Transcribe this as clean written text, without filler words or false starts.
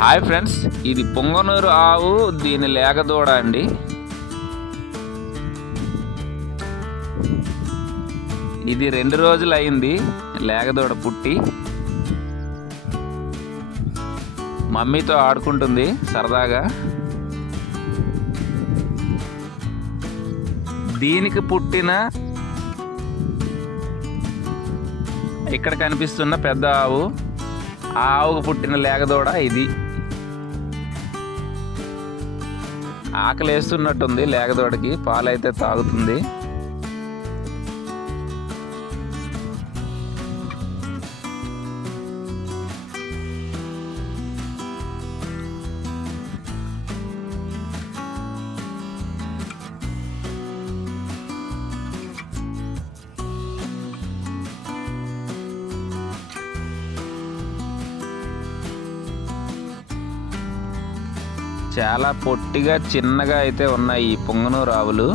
Hi friends, ఇది పొంగనూరు ఆవు, దీని లేగదూడ అండి. ఇది 2 రోజులు అయింది లేగదూడ పుట్టి. మమ్మీతో ఆడుకుంటుంది సరదాగా. దీనికి పుట్టిన ఇక్కడ కనిపిస్తున్న పెద్ద ఆవు, ఆ ఆవుకు పుట్టిన లేగదూడ ఇది. ఆకలి వేస్తున్నట్టుంది లేగదూడకి, పాలైతే తాగుతుంది. చాలా పొట్టిగా చిన్నగా అయితే ఉన్నాయి ఈ పొంగనూరు ఆవులు.